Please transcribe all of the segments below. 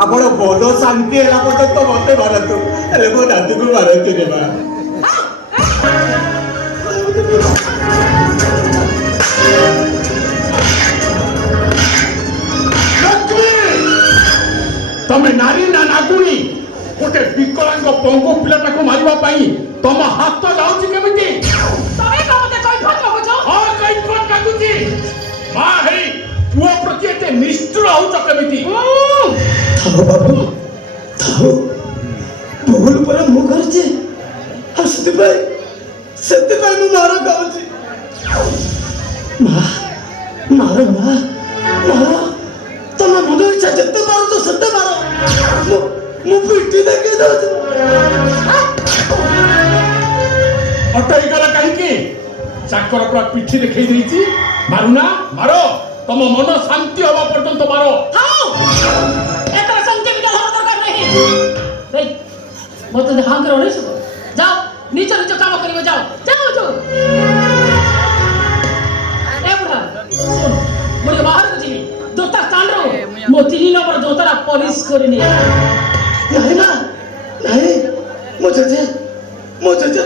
आपण बोलो शांति है पर्यंत मत मारतु मो नाती को मारतु रे बा तमे नारी ना नागुणी गोटे विकलांग पंगु पिलाटा को मारिबा पई तम हाथ जाउची केमिति तमे कमते कैफत लगुछ हां कैफत लागुची मां हे पुआ प्रति एते निष्ठुर होउछ केमिति थाओ बाबू थाओ भूल पर मु करछे हसते भाई सत्य भाई मु मारो गाउची मारो मारो तम मुदो इच्छा जत्ते मारो तो सत्य मारो मु पिटी देके दो अटई गला काहे की चाकर पर पिठी देखै देइची मारुना मारो तम मन शांति होवा पर्यंत मारो हां एकर संजय के धर दरकार नहीं भाई मत हां करो नहीं सको जाओ नीचे नीचे काम करियो जाओ जाओ जो ए बुढ़ा सुन मुझे बाहर को जी जोता स्टैंड रो मोती नंबर जोतारा पॉलिश करनी नहीं ना नहीं मुझे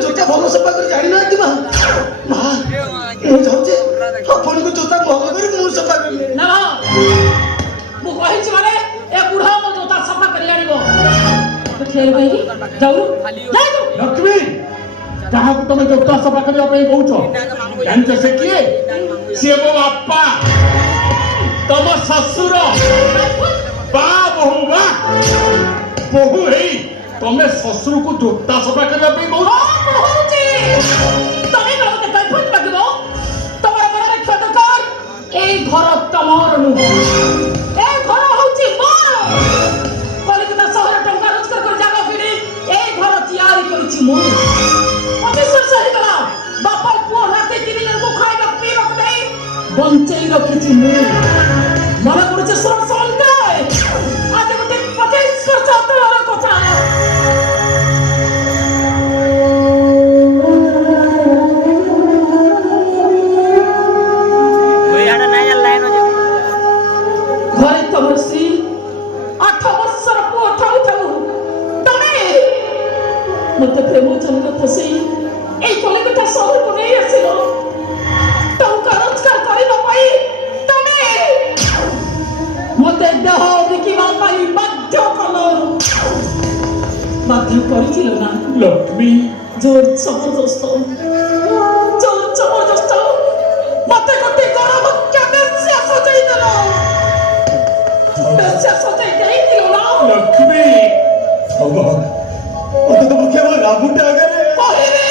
जोता भलो सफा कर जानी ना ती मां मु जाउचे अपन को जोता भलो कर मु सफा कर ना मु कहि छी माने ए बुढ़ा मो जोता सफा कर आनिबो तो खेल गई जाऊ जाऊ लक्ष्मी कहा को तुम जोता सफा करिया पे कहउछो जान से किए से मो बापा तम ससुर बा बहु हे तमे ससुर को जोता सफा करिया पे कहउछो बहुची तमे मते कैफत लागबो तमर मन रख दरकार ए घर तमर नुह ए घर होची मोर कलिकता शहर टंका रोजगार कर जागा फिरी ए घर तैयारी करिछि मु 25 वर्ष हे गला बापा पुओ नाते तीन जन को खाइबा पीबा नहीं बंचई रखिछि मु मन पड़छ सोर सोलते आज गोटे 25 वर्ष तलर कथा घरे तमर श्री 8 वर्षर पुओ ठाउ ठाउ तमे मते प्रेम जन्म फसी ए कलिकता शहर को नहीं आसिलो टंका रोजगार करिबा पई तमे मते देह बिकिबा पई बाध्य कलो बाध्य करिथिलो ना लक्ष्मी जोर जबरदस्त मते गोटे गरम केबे सजाई देलो बेसिया सजाई देइथिलो ना लक्ष्मी अब तो केवल राबुटा आगे कहिबी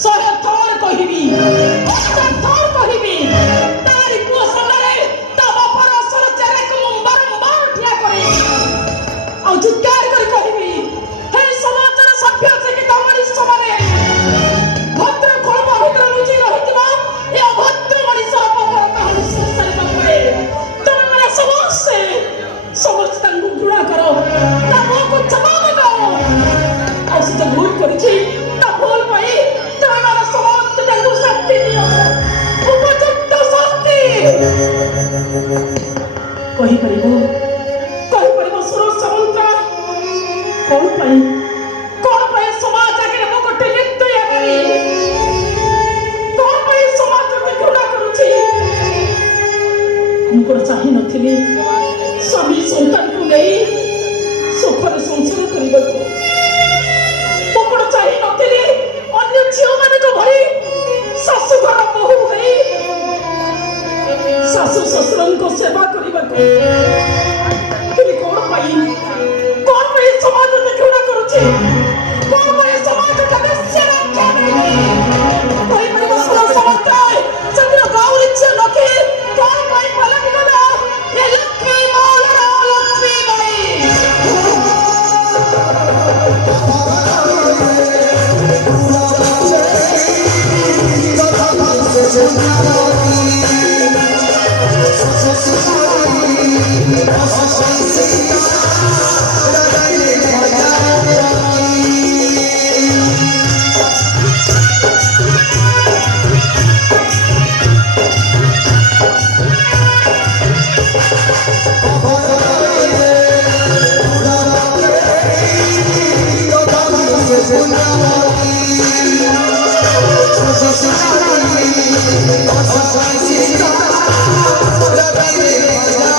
सहे थोर कहिबी थोर कहिबी तारी पुओ संगे ता बापर असर चेहरा को बारंबार ठिया करे आ जुकार कर कहिबी हे समाचार सभ्य से कि तमरी समाने भद्र खोलबा भितर लुचि रहितबा ए अभद्र मनिषर पापर कहानी संसार पापरे तमरे समस्त गुणा करो ता को जवाब दो और से भूल करिछि ता भूल पई तमरा समस्त जगु शक्ति दियो उपयुक्त शक्ति कहि परिबो सुर समंत्र कौन पई समाज आगे मो गोटे लिप्त या करी कौन पई समाज के घृणा करूछि मुको चाहि नथिली स्वामी संतान को नहीं सुखर संसार करबा मुको चाहि नथिली अन्य झियो माने को भई सासु घर बहु हई सासु ससुरन को सेवा करबा कि कौन पई समाज के घृणा करूछि कौन पई समाज के सदस्य रक्षा नहीं कोई परिवार समाज चंद्र गाँव इच्छा लखे कौन पई पलक गला ये लक्ष्मी मोल लक्ष्मी गई Thank you.